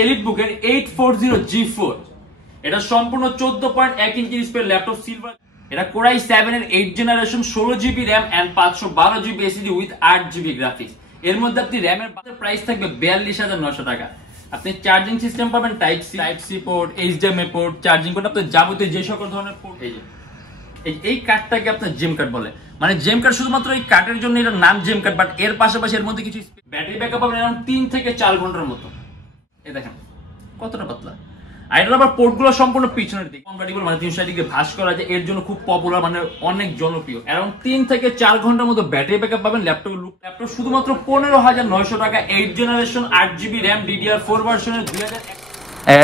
এলিটবুকের 840G4 এটা সম্পূর্ণ 14.1 inch display laptop silver. এটা Core i7 এর 8th generation 16GB RAM and 512GB SSD with 8GB graphics. এর মধ্যে আপনি RAM এর প্রাইস থাকবে 42900 টাকা। আপনি চার্জিং সিস্টেম পাবেন type C port, HDMI port, charging port, আপনার যাবতীয় যে সকল ধরনের পোর্ট। এই কার্ডটাকে আপনার জেম কার্ড বলে, মানে জেম কার্ড শুধুমাত্র এই কার্ডের জন্য এটার নাম জেম কার্ড, বাট এর পাশাপাশি এর মধ্যে কিছু ব্যাটারি ব্যাকআপ পাবেন এরকম 3 থেকে 4 ঘন্টার মতো। এই দেখেন কতটা পাতলা। আর এটা আবার পোর্টগুলো সম্পূর্ণ পিছনের দিকে কম্প্যাটিবল, মানে 360 ডিগ্রি ভাঁজ করা যায়, এর জন্য খুব পপুলার, মানে অনেক জনপ্রিয়। এরকম 3 থেকে 4 ঘন্টার মতো ব্যাটারি ব্যাকআপ পাবেন। ল্যাপটপ শুধুমাত্র 15900 টাকা, 8th generation 8GB RAM DDR4 ভার্সনের 2001।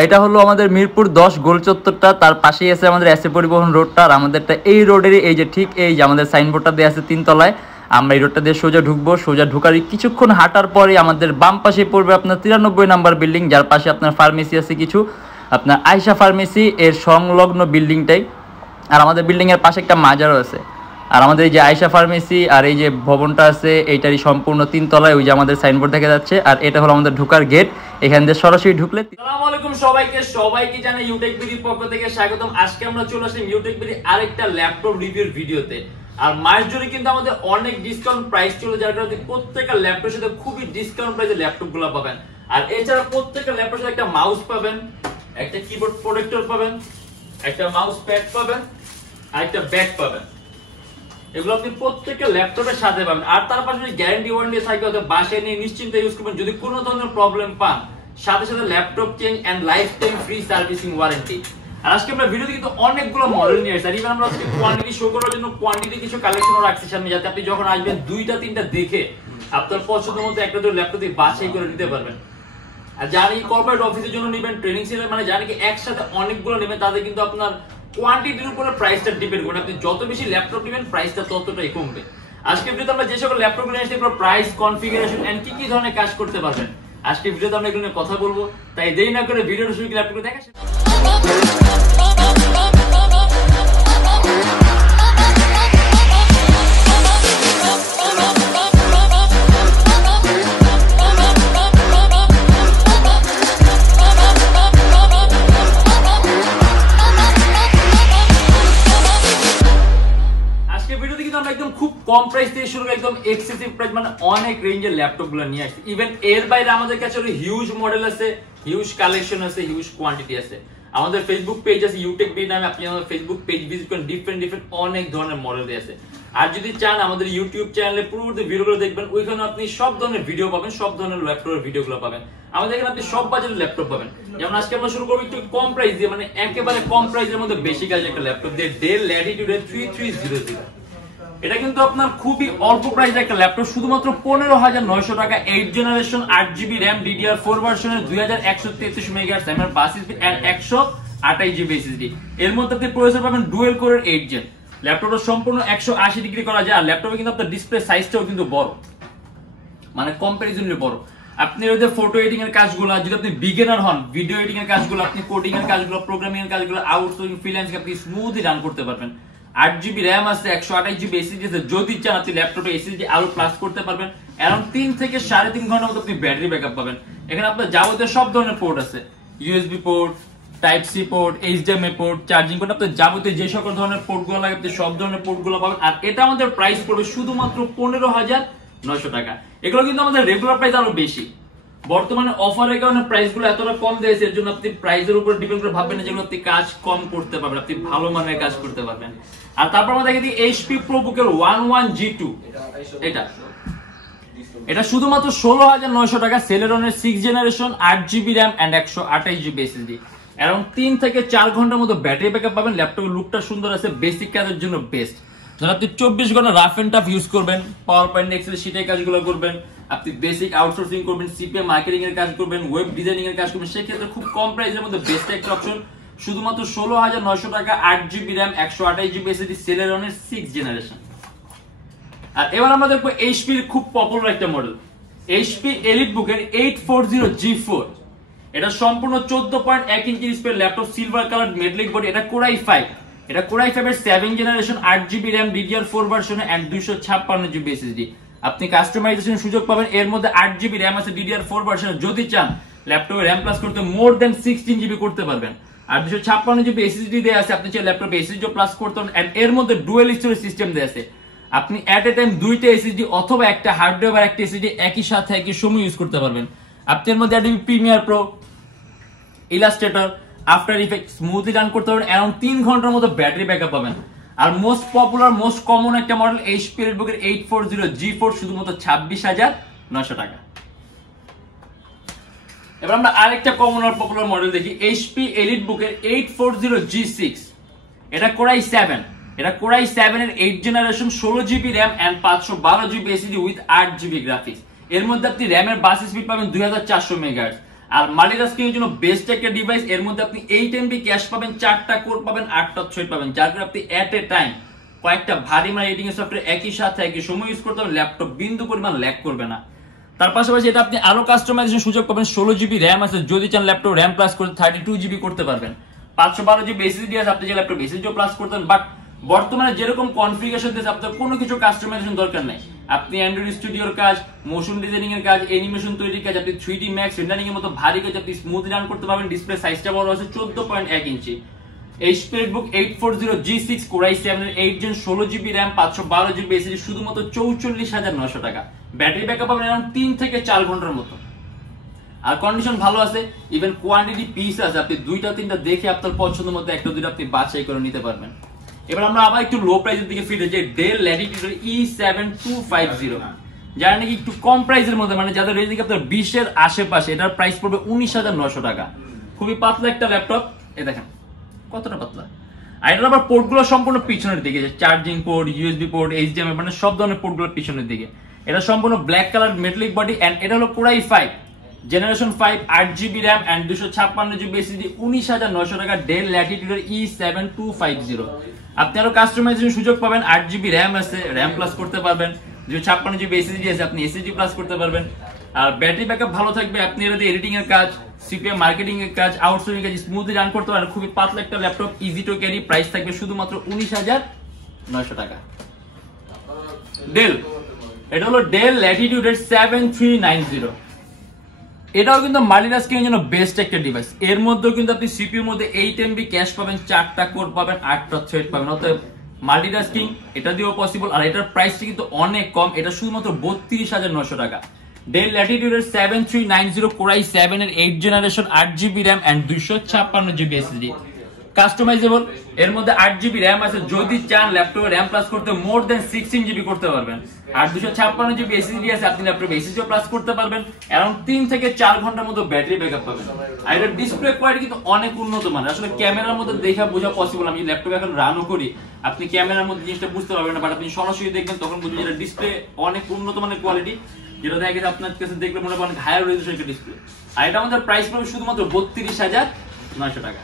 এটা হলো আমাদের মিরপুর 10 গোল চত্বরটা, তার পাশেই আছে আমাদের এসএ পরিবহন রোডটা। আর আমাদেরটা এই রোডেরই এই যে ঠিক এই যে আমাদের সাইনবোর্ডটা দেওয়া আছে 3 তলায়। আমরা এই রোডটা দিয়ে সোজা ঢুকবো, সোজা ঢুকার কিছুক্ষণ হাঁটার পরে আমাদের বাম পাশে পড়বে আপনার 93 নাম্বার বিল্ডিং, যার পাশে আপনার ফার্মেসি আছে কিছু, আপনার আয়শা ফার্মেসি এর সংলগ্ন বিল্ডিংটাই। আর আমাদের বিল্ডিং এর পাশে একটা মাজারও আছে। আর আমাদের এই যে আয়শা ফার্মেসি আর এই যে ভবনটা আছে এইটারই সম্পূর্ণ 3 তলায় ওই যে আমাদের সাইনবোর্ড দেখা যাচ্ছে। আর এটা হলো আমাদের ঢোকার গেট, এখান দিয়ে সরাসরি ঢুকলে। আসসালামু আলাইকুম সবাইকে জানাই Youtechbd এর পক্ষ থেকে স্বাগতম। আজকে আমরা চলে আসলাম Youtechbd আরেকটা ল্যাপটপ রিভিউর ভিডিওতে। আর মাস জুড়ে কিন্তু আমাদের অনেক ডিসকাউন্ট প্রাইস চলে, যার কারণে প্রত্যেকটা ল্যাপটপের সাথে খুবই ডিসকাউন্ট প্রাইসে ল্যাপটপগুলো পাবেন। আর এছাড়া প্রত্যেকটা ল্যাপটপের সাথে একটা মাউস পাবেন, একটা কিবোর্ড প্রোটেক্টর পাবেন, একটা মাউস প্যাড পাবেন, আর একটা ব্যাগ পাবেন। এগুলো আপনি প্রত্যেকটা ল্যাপটপের সাথে পাবেন। আর তার পাশাপাশি গ্যারান্টি ওয়ারেন্টি থাকে, অর্থাৎ বাসায় নিয়ে নিশ্চিন্তে ইউজ করবেন। যদি কোনো ধরনের প্রবলেম পান, সাথে সাথে laptop change and life time free servicing warranty. আর আজকে আমরা ভিডিওতে কিন্তু অনেকগুলো মডেল নিয়ে আসছি। আর ইভেন আমরা আজকে কোয়ান্টিটি শো করার জন্য কোয়ান্টিটি কিছু কালেকশনও রাখছি সামনে, যাতে আপনি যখন আসবেন 2-3টা দেখে আপনার পছন্দের মতো একটা দুটো ল্যাপটপ বাছাই করে নিতে পারবেন। আর যারা এই কর্পোরেট অফিসের জন্য নেবেন, ট্রেনিং সেলের, মানে যারা কি একসাথে অনেকগুলো নেবেন, তাদের কিন্তু আপনার কোয়ান্টিটির উপরে প্রাইসটা ডিপেন্ড করে। আপনি যত বেশি ল্যাপটপ নেবেন প্রাইসটা ততটাই কমবে। আজকে ভিডিওতে আমরা যে সকল ল্যাপটপগুলো নিয়ে আসছি, এগুলো প্রাইস, কনফিগারেশন এন্ড কি কি ধরনের কাজ করতে পারবেন, আজকে ভিডিওতে আমরা এগুলো নিয়ে কথা বলবো। তাই দেরি না করে ভিডিওটা শুরু করে ল্যাপটপগুলো দেখা। খুব কম প্রাইস থেকে শুরু করে একদম এক্সেসিভ প্রাইস, মানে অনেক রেঞ্জের ল্যাপটপগুলো নিয়ে আসছে। ইভেন এর বাইরে আমাদের কাছে হিউজ মডেল আছে, হিউজ কালেকশন আছে, হিউজ কোয়ান্টিটি আছে। আমাদের ফেসবুক পেজ আছে Youtechbd নামে, আপনি আমাদের ফেসবুক পেজ ভিজিট করেন, ডিফারেন্ট অনেক ধরনের মডেল আছে। আর যদি চান আমাদের ইউটিউব চ্যানেলে পুরোপুরি ভিডিওগুলো দেখবেন, ওইখানে আপনি সব ধরনের ভিডিও পাবেন, সব ধরনের ল্যাপটপের ভিডিওগুলো পাবেন। আমাদের এখানে আপনি সব বাজেটের ল্যাপটপ পাবেন। যেমন আজকে আমরা শুরু করবো একটু কম প্রাইস দিয়ে, মানে একেবারে কম প্রাইসের মধ্যে বেশি কাজ একটা ল্যাপটপ দিয়ে, ডেল ল্যাটিটিউড 3300। এটা কিন্তু আপনার খুবই অল্প প্রাইসের একটা ল্যাপটপ, শুধুমাত্র 15900 টাকা, 8th generation 8GB RAM DDR4 ভার্সনের 2133 মেগাহার্টজ এমআর bus speed and 128GB SSD। এর মধ্যে আপনি প্রসেসর পাবেন ডুয়েল কোরের 8 জেন। ল্যাপটপটা সম্পূর্ণ 180 ডিগ্রি করা যায়। আর ল্যাপটপে কিন্তু আপনার ডিসপ্লে সাইজটাও কিন্তু বড়, মানে কম্পারিজনলি বড়। আপনি ওই যে ফটো এডিটিং এর কাজগুলো, যদি আপনি বিগিনার হন, ভিডিও এডিটিং এর কাজগুলো, আপনি কোডিং এর কাজগুলো, প্রোগ্রামিং এর কাজগুলো, আউটসোর্সিং, ফ্রিল্যান্সিং আপনি স্মুথলি রান করতে পারবেন। 8GB RAM আছে, 128GB SSD আছে। যদি চান আপনি ল্যাপটপে SSD আরো প্লাস করতে পারবেন। অ্যারাউন্ড 3 থেকে 3.5 ঘন্টার মতো আপনি ব্যাটারি ব্যাকআপ পাবেন। এখানে আপনার যাবতীয় সব ধরনের পোর্ট আছে, USB port, type C port, HDMI port, charging port, আপনার যাবতীয় যে সকল ধরনের পোর্টগুলো লাগে আপনি সব ধরনের পোর্টগুলো পাবেন। আর এটা আমাদের প্রাইস পড়বে শুধুমাত্র 15900 টাকা। এগুলো কিন্তু আমাদের রেগুলার প্রাইস আরো বেশি। বর্তমানে অফারের কারণে প্রাইসগুলো এতটা কম দিয়েছে, এর জন্য আপনি প্রাইসের উপর ডিপেন্ড করে ভাববেন না যেগুলো আপনি কাজ কম করতে পারবেন, আপনি ভালো মানের কাজ করতে পারবেন। আর তারপর আমরা দেখে দিই HP ProBook 11G2। এটা শুধুমাত্র 16900 টাকা, সেলেরনের 6th generation 8GB RAM and 128GB SSD। এরকম 3 থেকে 4 ঘন্টার মতো ব্যাটারি ব্যাকআপ পাবেন। ল্যাপটপের লুকটা সুন্দর আছে, বেসিক কাজের জন্য বেস্ট। ধরুন আপনি 24 ঘন্টা রাফ এন্ড টাফ ইউজ করবেন, পাওয়ার পয়েন্ট, এক্সেল শীটের কাজগুলো করবেন, আপনি বেসিক আউটসোর্সিং করবেন, সিপিএম মার্কেটিং এর কাজ করবেন, ওয়েব ডিজাইনিং এর কাজ করবেন, সেক্ষেত্রে খুব কম প্রাইসের মধ্যে বেস্ট একটা অপশন, শুধুমাত্র 16900 টাকা, 8GB RAM 128GB SSD, সেলেরনের 6th জেনারেশন। আর এবার আমরা দেখবো HP এর খুব পপুলার একটা মডেল, HP এলিটবুকের 840G4। এটা সম্পূর্ণ 14.1 inch display laptop, silver colour metallic body. এটা Core i5, এটা Core i5 এর 7th generation 8GB RAM DDR4 ভার্সনে এন্ড 256GB SSD। আপনি কাস্টমাইজেশনের সুযোগ পাবেন। এর মধ্যে 8GB RAM আছে DDR4 ভার্সনে। যদি চান ল্যাপটপে র্যাম প্লাস করতে মোর দেন 16 জিবি করতে পারবেন। আর 256 জিবি এসএসডি দেয়া আছে, আপনি চাইলে ল্যাপটপে এসএসডি প্লাস করতে পারেন। এন্ড এর মধ্যে ডুয়াল স্টোরেজ সিস্টেম দেয়া আছে, আপনি এট এ টাইম দুইটা এসএসডি অথবা একটা হার্ড ড্রাইভ আর একটা এসএসডি একই সাথে একই সময় ইউজ করতে পারবেন। আপনি এর মধ্যে Adobe Premiere Pro, Illustrator, After Effect smoothly run করতে পারবেন। অ্যারাউন্ড 3 ঘন্টার মতো ব্যাটারি ব্যাকআপ পাবেন। আর মোস্ট পপুলার মোস্ট কমন একটা মডেল এইচপি এলিটবুকের 840G4 শুধুমাত্র 26,900 টাকা। এবার আমরা আরেকটা কমন আর পপুলার মডেল দেখি, এইচপি এলিটবুকের 840G6। এটা কোরাই 7, এটা কোরাই 7 এর 8 generation, 16 GB RAM and 512 GB SSD with 8 GB graphics. এর মধ্যে আপনি র্যামের বাস স্পিড পাবেন 2400 মেগাহার্টজ। আর মাল্টিটাস্কিং এর জন্য বেস্ট একটা ডিভাইস। এর মধ্যে আপনি 8 MB ক্যাশ পাবেন, 4টা কোর পাবেন, 8টা থ্রেড পাবেন, যার কারণে আপনি এট এ টাইম কয়েকটা ভারী মানে এডিটিং সফটওয়্যার একই সাথে একই সময় ইউজ করতে পারবেন। ল্যাপটপ বিন্দু পরিমাণ ল্যাগ করবে না। তার পাশাপাশি এটা আপনি আরো কাস্টমাইজেশন সুযোগ পাবেন। 16 জিবি র্যাম আছে, যদি চান ল্যাপটপ র্যাম প্লাস করতে 32 জিবি করতে পারবেন। 512 জিবি এসএসডি আছে, আপনি যে ল্যাপটপ এসএসডি প্লাস করতেন। বাট বর্তমানে যেরকম কনফিগারেশন দিয়েছে আপনার কোনো কিছু কাস্টমাইজেশন দরকার নাই। আপনি অ্যান্ড্রয়েড স্টুডিওর কাজ, মোশন ডিজাইনিং এর কাজ, অ্যানিমেশন তৈরির কাজ, আপনি 3D ম্যাক্স রেন্ডারিং এর মতো ভারী কাজ আপনি স্মুথ রান করতে পারবেন। ডিসপ্লে সাইজটা বড় আছে 14.1 ইঞ্চি। এইচপি এলিটবুক 840G6 কোরাই 7 এর 8 gen, 16 GB RAM, 512 GB SSD শুধুমাত্র 44,900 টাকা। ব্যাটারি ব্যাকআপ পাবেন আরাউন্ড 3 থেকে 4 ঘন্টার মতো। আর কন্ডিশন ভালো আছে, ইভেন কোয়ান্টিটি পিস আছে, আপনি দুইটা তিনটা দেখে আপনার পছন্দ মতো একটা দুইটা আপনি বাছাই করে নিতে পারবেন। এবার আমরা আবার একটু লো প্রাইসের দিকে ফিরে যাই, ডেল ল্যাটিটিউড E7250, যারা নাকি একটু কম প্রাইসের মধ্যে, মানে যাদের রেঞ্জ থেকে আপনার 20 এর আশেপাশে, এটার প্রাইস পড়বে 19,900 টাকা। খুবই পাতলা একটা ল্যাপটপ, এই দেখেন কতটা পাতলা। আর এটার আবার পোর্টগুলো সম্পূর্ণ পিছনের দিকে, charging port, USB port, HDMI, মানে সব ধরনের পোর্টগুলো পিছনের দিকে। এটা সম্পূর্ণ black colour metallic body and এটা হলো Core i 5 generation 5, 8 GB RAM and 256 GB SSD, 19,900 টাকা। Dell Latitude E7250। আপনি আরো কাস্টমাইজেশন সুযোগ পাবেন। 8 জিবি র্যাম আছে, র্যাম প্লাস করতে পারবেন। 256 জিবি এসএসডি আছে, আপনি এসএসডি প্লাস করতে পারবেন। আর ব্যাটারি ব্যাকআপ ভালো থাকবে। আপনি এর এডিটিং এর কাজ, সিপিএম মার্কেটিং এর কাজ, আউটসোর্সিং এর কাজ স্মুথলি রান করতে পারেন। খুবই পাতলা একটা laptop, easy to carry. Price থাকবে শুধুমাত্র 19,900 টাকা। ডেল, এটা হলো ডেল ল্যাটিটিউড 7390। এটাও কিন্তু মাল্টিটাস্কিং এর জন্য বেস্ট একটা ডিভাইস। এর মধ্যেও কিন্তু আপনি সিপিইউ মধ্যে 8 MB ক্যাশ পাবেন, 4টা কোর পাবেন, 8টা থ্রেড পাবেন। অতএব মাল্টিটাস্কিং এটা দিয়েও পসিবল। আর এটার প্রাইসটা কিন্তু অনেক কম, এটা শুধুমাত্র 32,900 টাকা। ডেল ল্যাটিটিউড 7390 কোরাই 7 এর 8 generation, 8 GB RAM and 256 GB SSD, customizable. এর মধ্যে 8 জিবি র্যাম আছে, যদি চান ল্যাপটপে র্যাম প্লাস করতে মোর দেন 16 জিবি করতে পারবেন। আর 256 জিবি এসএসডি আছে, আপনি ল্যাপটপে এসএসডি প্লাস করতে পারবেন। অ্যারাউন্ড 3 থেকে 4 ঘন্টার মতো ব্যাটারি ব্যাকআপ পাবেন। আর এর ডিসপ্লে কোয়ালিটি কিন্তু অনেক উন্নত মানের। আসলে ক্যামেরার মধ্যে দেখা বোঝা পসিবল, আমি ল্যাপটপে এখন রানও করি, আপনি ক্যামেরার মধ্যে জিনিসটা বুঝতে পারবেন না, বাট আপনি সরাসরি দেখবেন তখন বুঝবেন যে ডিসপ্লে অনেক উন্নত মানের কোয়ালিটি, যেটা দেখা গেছে আপনার কাছে দেখলে মনে হয় অনেক হায়ার রেজোলিউশন একটা ডিসপ্লে। আর এটা আমাদের প্রাইস পড়বে শুধুমাত্র 32,900 টাকা।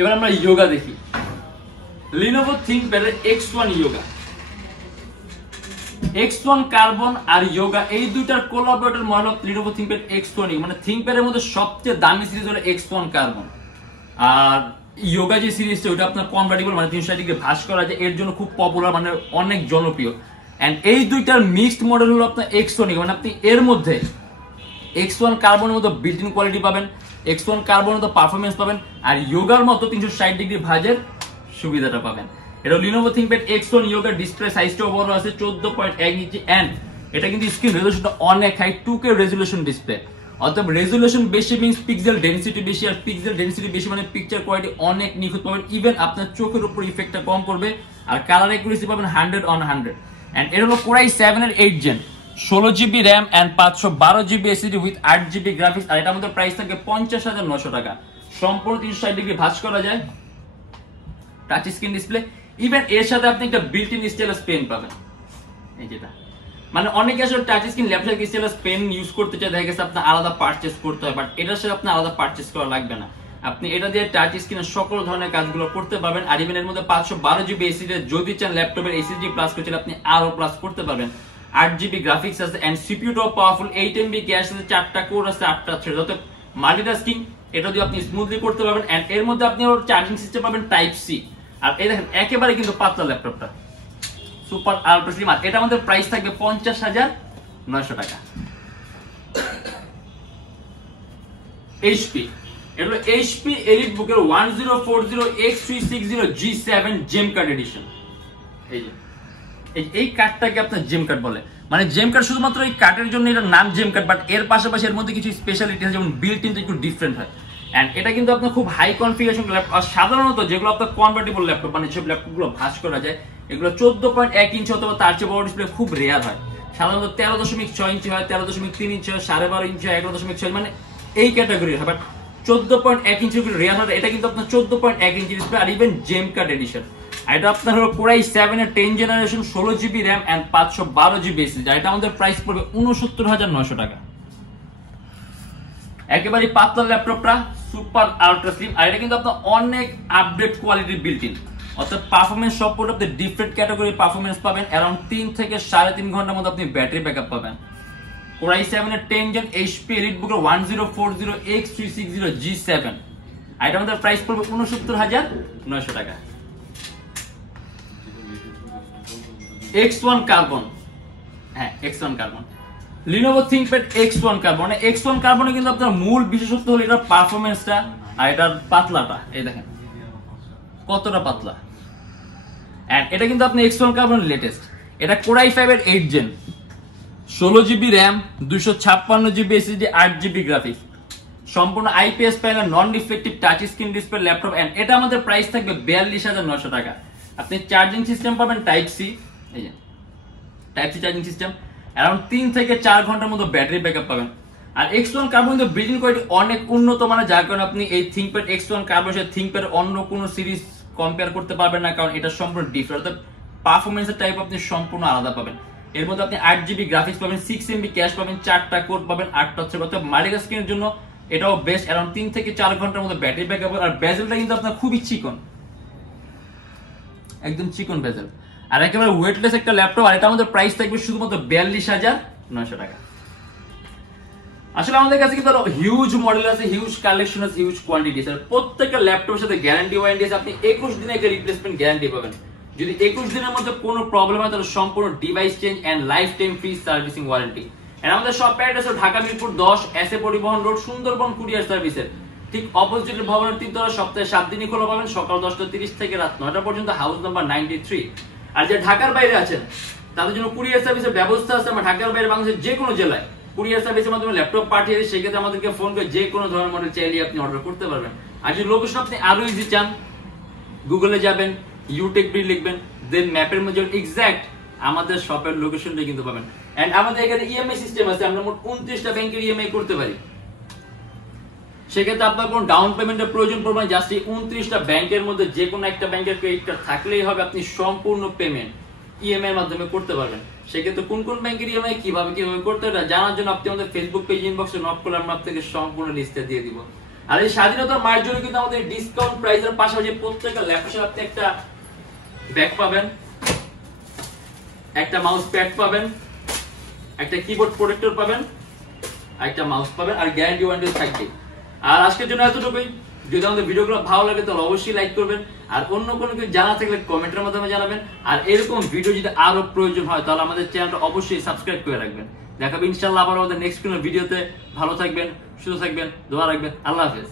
এবার আমরা ইয়োগা দেখি, লিনোভো থিংকপ্যাডের X1 ইয়োগা। X1 কার্বন আর ইয়োগা এই দুইটার collaborator model Lenovo ThinkPad X1, মানে থিংকপ্যাডের মধ্যে সবচেয়ে দামি সিরিজ হলো X1 কার্বন। আর ইয়োগা যে সিরিজটা ওটা আপনার কনভার্টিবল, মানে 360 ডিগ্রি ভাঁজ করা যায়, এর জন্য খুব পপুলার, মানে অনেক জনপ্রিয়। এন্ড এই দুইটার মিক্সড মডেল হলো আপনার X1, মানে আপনি এর মধ্যে X1 কার্বনের মতো বিল্ট ইন কোয়ালিটি পাবেন, X1 কার্বনের মতো পারফরমেন্স পাবেন, আর ইয়োগার মতো 360 ডিগ্রি ভাঁজের সুবিধাটা পাবেন। এটা লিনোভো থিংকপ্যাড X1 ইয়োগার ডিসপ্লে সাইজটাও বড় আছে 14.1 ইঞ্চি এন্ড এটা কিন্তু স্ক্রিন রেজোলিউশনটা অনেক হাই, 2K রেজোলিউশন ডিসপ্লে। অর্থাৎ রেজোলিউশন বেশি মিন্স পিক্সেল ডেনসিটি বেশি, আর পিক্সেল ডেনসিটি বেশি মানে পিকচার কোয়ালিটি অনেক নিখুঁত পাবেন। ইভেন আপনার চোখের উপর ইফেক্টটা কম পড়বে। আর কালার অ্যাকুরেসি পাবেন 100/100। এন্ড এর হলো কোরাই 7 এর 8 gen, 16 GB RAM and 512 GB SSD with 8 GB graphics. আর এটা আমাদের প্রাইস থাকে 50,900 টাকা। সম্পূর্ণ 360 ডিগ্রি ভাঁজ করা যায়, টাচ স্ক্রিন ডিসপ্লে। ইভেন এর সাথে আপনি একটা বিল্ট ইন স্টাইলাস পেন পাবেন, এই যেটা, মানে অনেকে আসলে touch screen laptop stylus pen use করতে চায়, দেখা গেছে আপনার আলাদা পারচেজ করতে হয়, বাট এটার সাথে আপনার আলাদা পারচেজ করা লাগবে না। আপনি এটা দিয়ে টাচ স্ক্রিনের সকল ধরনের কাজগুলো করতে পারবেন। আর ইভেন এর মধ্যে 512 জিবি এসএসডি, যদি চান ল্যাপটপের এসএসডি প্লাস করতে আপনি আরো প্লাস করতে পারবেন। 8 জিবি গ্রাফিক্স আছে এন্ড সিপিইউটাও পাওয়ারফুল, 8 MB ক্যাশ আছে, 4টা কোর আছে, 8টা থ্রেড। অর্থাৎ মাল্টিটাস্কিং এটা দিয়ে আপনি স্মুথলি করতে পারবেন। এন্ড এর মধ্যে আপনি চার্জিং সিস্টেম পাবেন টাইপ সি। আর এই দেখেন একেবারে কিন্তু পাতলা ল্যাপটপটা, সুপার আলট্রা স্লিম। আর এটা আমাদের প্রাইস থাকবে 50,900 টাকা। এইচপি, এটা হলো এইচপি এলিট বুকের 1040X360 G7 জেম কার্ড এডিশন। এই যে এই কার্ডটাকে আপনার জেম কার্ড বলে, মানে জেম কার্ড শুধুমাত্র এই কার্ডের জন্য এটার নাম জেম কার্ড, বাট এর পাশাপাশি এর মধ্যে কিছু স্পেশালিটি আছে, যেমন বিল্ট ইনটা একটু ডিফারেন্ট হয়। এন্ড এটা কিন্তু আপনার খুব হাই কনফিগারেশন ল্যাপটপ। আর সাধারণত যেগুলো আপনার কনভার্টেবল ল্যাপটপ, মানে যেসব ল্যাপটপগুলো ভাঁজ করা যায়, এগুলো 14.1 ইঞ্চি অথবা তার চেয়ে বড় ডিসপ্লে খুব রেয়ার হয়। সাধারণত 13.6 ইঞ্চি হয়, 13.3 ইঞ্চি হয়, 12.5 ইঞ্চি হয়, 11.6, মানে এই ক্যাটাগরি হয়। বাট 14.1 ইঞ্চি রেয়ার হয়। এটা কিন্তু আপনার 14.1 ইঞ্চি ডিসপ্লে, আর ইভেন জেম কার্ড এডিশন। এটা আপনার হলো কোরাই 7 এর 10 generation, 16 GB RAM and 512 GB SSD. এটা আমাদের প্রাইস পড়বে 69,900 টাকা। একেবারে পাতলা ল্যাপটপটা সুপার আলট্রা স্লিম, আর এটা কিন্তু আপনার অনেক আপডেট কোয়ালিটির বিল্ট ইন, অর্থাৎ পারফরমেন্স সাপোর্ট আপনি ডিফারেন্ট ক্যাটাগরি পারফরমেন্স পাবেন। অ্যারাউন্ড 3 থেকে 3.5 ঘন্টার মধ্যে আপনি ব্যাটারি ব্যাকআপ পাবেন। কোরাই 7 এর 10 জেন এইচপি এলিট বুকের 1040X360 G7, আর এটা আমাদের প্রাইস পড়বে 69,900 টাকা। X1 কার্বন, হ্যাঁ X1 carbon, Lenovo ThinkPad X1 carbon. X1 কার্বনে কিন্তু আপনার মূল বিশেষত্ব হলো এটার পারফরমেন্সটা আর এটার পাতলাটা। এই দেখেন কতটা পাতলা। এন্ড এটা কিন্তু আপনি X1 কার্বন লেটেস্ট, এটা কোরাই 5 এর 8 gen, 16 GB RAM, 256 GB SSD, 8 GB graphics, সম্পূর্ণ IPS panel, non reflective touch screen display laptop. And এটা আমাদের প্রাইস থাকবে 42,900 টাকা। আপনি চার্জিং সিস্টেম পাবেন টাইপ সি, এই যে type C charging system, around 3 থেকে 4 ঘন্টার মতো ব্যাটারি ব্যাকআপ পাবেন। আর X1 কার্বন কিন্তু বিল্ড ইন কোয়ালিটি অনেক উন্নত মানের, যার কারণে আপনি এই ThinkPad X1 কার্বন সাথে ThinkPad অন্য কোনো সিরিজ কম্পেয়ার করতে পারবেন না, কারণ এটা সম্পূর্ণ ডিফারেন্ট। অর্থাৎ পারফরমেন্সের টাইপ আপনি সম্পূর্ণ আলাদা পাবেন। এর মধ্যে আপনি 8 জিবি গ্রাফিক্স পাবেন, 6 এমবি ক্যাশ পাবেন, 4টা কোড পাবেন, 8টা হচ্ছে অর্থাৎ মাল্টিটাস্কিং স্ক্রিনের জন্য এটাও বেস্ট। অ্যারাউন্ড 3 থেকে 4 ঘন্টার মতো ব্যাটারি ব্যাকআপ। আর বেজেলটা কিন্তু আপনার খুবই চিকন, একদম চিকন বেজেল, আর একেবারে ওয়েটলেস একটা ল্যাপটপ। আর এটা আমাদের প্রাইস থাকবে শুধুমাত্র 42,900 টাকা। আসলে আমাদের কাছে কিন্তু হিউজ মডেল আছে, হিউজ কালেকশন আছে, হিউজ কোয়ান্টিটি আছে। প্রত্যেকটা ল্যাপটপের সাথে গ্যারান্টি ওয়ারেন্টি আছে। আপনি 21 দিনের একটা রিপ্লেসমেন্ট গ্যারান্টি পাবেন। যদি 21 দিনের মধ্যে কোনো প্রবলেম হয় তাহলে সম্পূর্ণ device change and life time free servicing warranty. And আমাদের শপ অ্যাড্রেস হলো Dhaka Mirpur 10 SA Paribahan road, Sundarban courier সার্ভিসের ঠিক অপোজিটের ভবনের 3 তলা। সপ্তাহে 7 দিনই খোলা পাবেন, সকাল 10:30 থেকে রাত 9টা পর্যন্ত, হাউস নাম্বার 93। আর যে ঢাকার বাইরে আছেন তাদের জন্য কুরিয়ার সার্ভিসের ব্যবস্থা আছে। আমরা ঢাকার বাইরে বাংলাদেশের যে কোনো জেলায় কুরিয়ার সার্ভিসের মাধ্যমে ল্যাপটপ পাঠিয়ে দিই। সেক্ষেত্রে আমাদেরকে ফোন করে যে কোনো ধরনের মডেল চাইলে আপনি অর্ডার করতে পারবেন। আর যদি লোকেশন আপনি আরো ইজি চান, গুগলে যাবেন, Youtechbd লিখবেন, দেন ম্যাপের মধ্যে এক্সাক্ট আমাদের শপের লোকেশনটা কিন্তু পাবেন। এন্ড আমাদের এখানে ইএমআই সিস্টেম আছে, আমরা মোট 29টা ব্যাংকের ইএমআই করতে পারি। সেক্ষেত্রে আপনার কোনো ডাউন পেমেন্টের প্রয়োজন পড়বে না। জাস্ট এই 29টা ব্যাংকের মধ্যে যে কোনো একটা ব্যাংকের ক্রেডিট কার্ড থাকলেই হবে, আপনি সম্পূর্ণ পেমেন্ট ইএমআই এর মাধ্যমে করতে পারবেন। সেক্ষেত্রে কোন কোন ব্যাংকের ইএমআই কিভাবে করতে হবে জানার জন্য আপনি আমাদের ফেসবুক পেজ ইনবক্সে নক করলে আমরা আপনাকে সম্পূর্ণ লিস্টটা দিয়ে দিব। আর এই স্বাধীনতার মায়ের জন্য কিন্তু আমাদের ডিসকাউন্ট প্রাইসের পাশাপাশি প্রত্যেকটা ল্যাপটপে আপনি একটা ব্যাগ পাবেন, একটা মাউস প্যাড পাবেন, একটা কিবোর্ড প্রোটেক্টর পাবেন, একটা মাউস পাবেন, আর গ্যারান্টি ওয়ারেন্টি থাকবে। আর আজকের জন্য এতটুকুই। যদি আমাদের ভিডিওগুলো ভালো লাগে তাহলে অবশ্যই লাইক করবেন, আর অন্য কোনো কিছু জানা থাকলে কমেন্টের মাধ্যমে জানাবেন। আর এরকম ভিডিও যদি আরো প্রয়োজন হয় তাহলে আমাদের চ্যানেলটা অবশ্যই সাবস্ক্রাইব করে রাখবেন। দেখাবে ইনশাআল্লাহ আবার আমাদের নেক্সট কোনো ভিডিওতে। ভালো থাকবেন, সুস্থ থাকবেন, দোয়া রাখবেন। আল্লাহ হাফেজ।